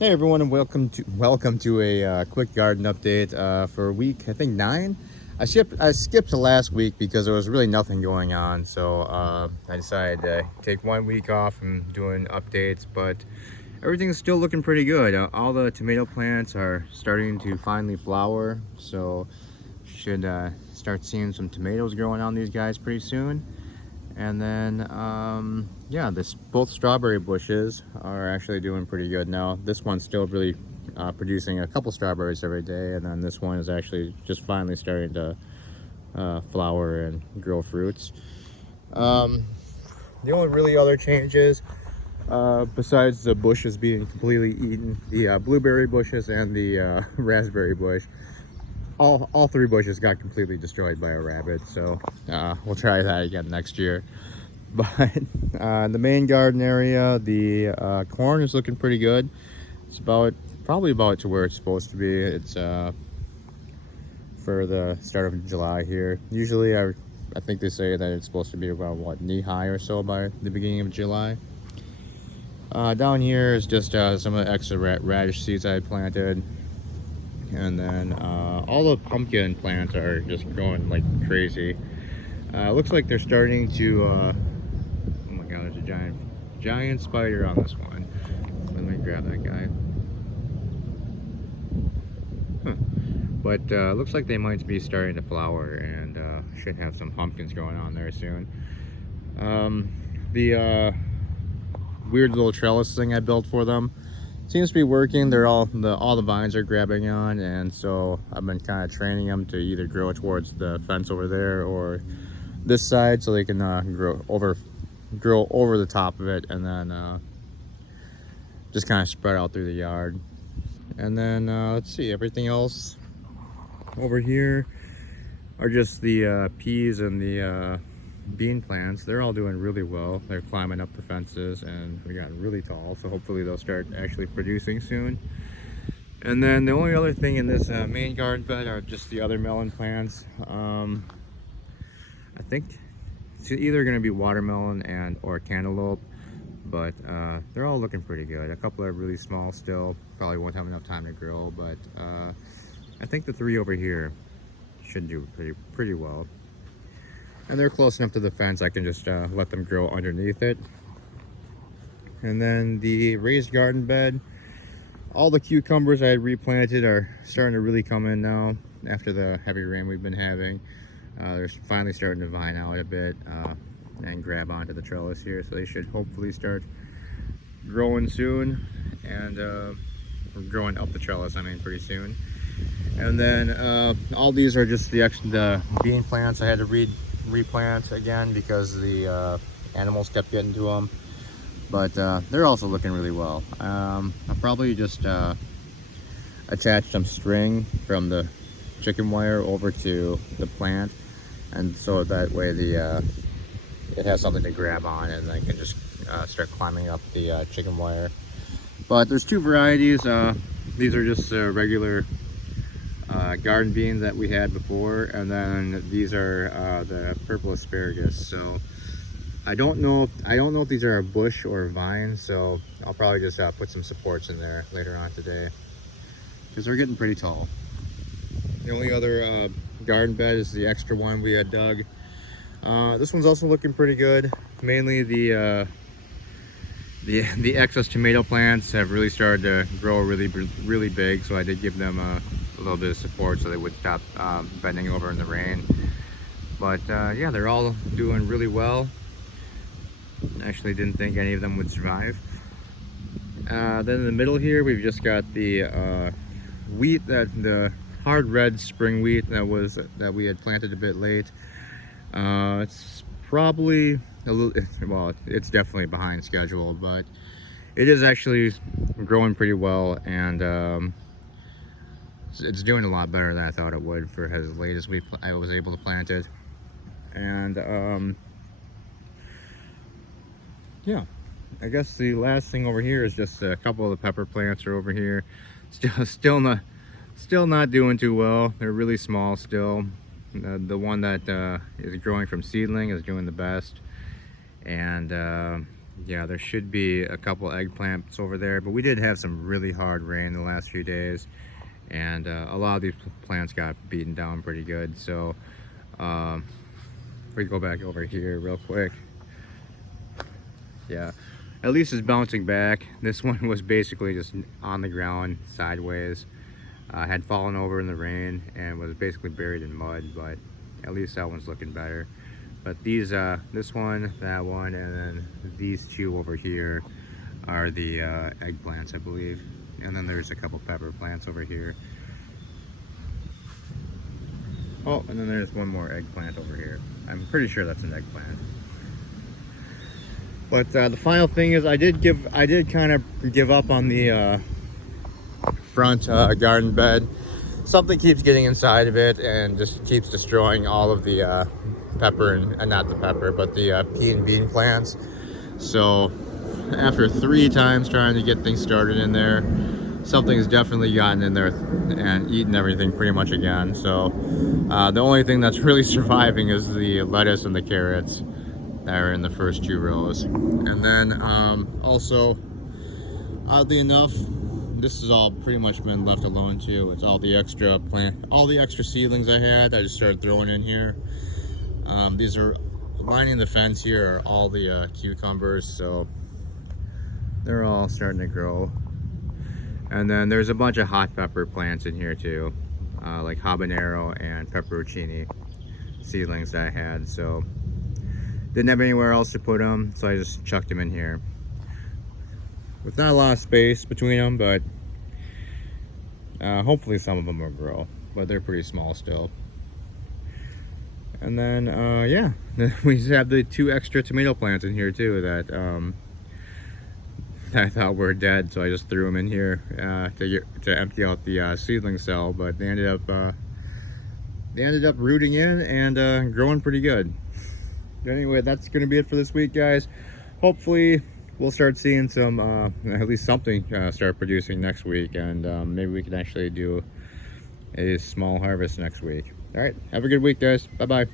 Hey everyone, and welcome to a quick garden update for week I think 9. I skipped to last week because there was really nothing going on, so I decided to take 1 week off from doing updates. But everything's still looking pretty good. All the tomato plants are starting to finally flower, so should start seeing some tomatoes growing on these guys pretty soon. And then, yeah, both strawberry bushes are actually doing pretty good now. This one's still really producing a couple strawberries every day, and then this one is actually just finally starting to flower and grow fruits. Um, the only really other changes, besides the bushes being completely eaten, the blueberry bushes and the raspberry bush, all three bushes got completely destroyed by a rabbit. So we'll try that again next year. But the main garden area, the corn is looking pretty good. It's probably about to where it's supposed to be. It's for the start of July here. Usually I think they say that it's supposed to be about what, knee high or so by the beginning of July. Down here is just some of the extra radish seeds I planted. And then all the pumpkin plants are just growing like crazy. Looks like they're starting to oh my god, there's a giant spider on this one. Let me grab that guy. Huh. But looks like they might be starting to flower, and should have some pumpkins going on there soon. The weird little trellis thing I built for them seems to be working. All the vines are grabbing on, and so I've been kind of training them to either grow towards the fence over there or this side, so they can grow over the top of it, and then just kind of spread out through the yard. And then let's see, everything else over here are just the peas and the bean plants. They're all doing really well. They're climbing up the fences, and we got really tall, so hopefully they'll start actually producing soon. And then the only other thing in this main garden bed are just the other melon plants. I think it's either going to be watermelon or cantaloupe, but they're all looking pretty good. A couple are really small still, probably won't have enough time to grow, but I think the three over here should do pretty well. And they're close enough to the fence, I can just let them grow underneath it. And then the raised garden bed, all the cucumbers I had replanted are starting to really come in now after the heavy rain we've been having. They're finally starting to vine out a bit and grab onto the trellis here, so they should hopefully start growing soon, and growing up the trellis, I mean, pretty soon. And then all these are just the bean plants I had to replant again because the animals kept getting to them. But they're also looking really well. I'll probably just attach some string from the chicken wire over to the plant, and so that way it has something to grab on, and I can just start climbing up the chicken wire. But there's two varieties. These are just regular garden beans that we had before, and then these are the purple asparagus. So I don't know if these are a bush or a vine, so I'll probably just put some supports in there later on today, because they're getting pretty tall. The only other garden bed is the extra one we had dug. This one's also looking pretty good. Mainly the excess tomato plants have really started to grow really big, so I did give them a little bit of support so they would stop bending over in the rain. But yeah, they're all doing really well. Actually didn't think any of them would survive. Then in the middle here we've just got the wheat, the hard red spring wheat that we had planted a bit late. It's probably a little, well, it's definitely behind schedule, but it is actually growing pretty well, and it's doing a lot better than I thought it would for as late as I was able to plant it. And yeah, I guess the last thing over here is just a couple of the pepper plants are over here. Still not doing too well. They're really small still. The one that is growing from seedling is doing the best, and Yeah, there should be a couple eggplants over there, but we did have some really hard rain the last few days, and a lot of these plants got beaten down pretty good. So if we go back over here real quick, yeah, at least it's bouncing back. This one was basically just on the ground sideways, had fallen over in the rain and was basically buried in mud, but at least that one's looking better. But these, this one, that one, and then these two over here are the eggplants, I believe. And then there's a couple pepper plants over here. Oh, and then there's one more eggplant over here. I'm pretty sure that's an eggplant. But the final thing is, I did kind of give up on the front garden bed. Something keeps getting inside of it and just keeps destroying all of the pepper and not the pepper, but the pea and bean plants. So after 3 times trying to get things started in there, something's definitely gotten in there and eaten everything pretty much again. So the only thing that's really surviving is the lettuce and the carrots that are in the first 2 rows. And then also, oddly enough, this has all pretty much been left alone too. It's all the extra seedlings I had. I just started throwing in here. These are lining the fence here are all the cucumbers, so they're all starting to grow. And then there's a bunch of hot pepper plants in here too, like habanero and pepperoncini seedlings that I had. So didn't have anywhere else to put them, so I just chucked them in here. With not a lot of space between them, but hopefully some of them will grow, but they're pretty small still. And then yeah, we have the 2 extra tomato plants in here too that I thought were dead, so I just threw them in here to empty out the seedling cell, but they ended up rooting in and growing pretty good. But anyway, that's gonna be it for this week, guys. Hopefully we'll start seeing some at least something start producing next week, and maybe we can actually do a small harvest next week. All right, have a good week, guys. Bye bye.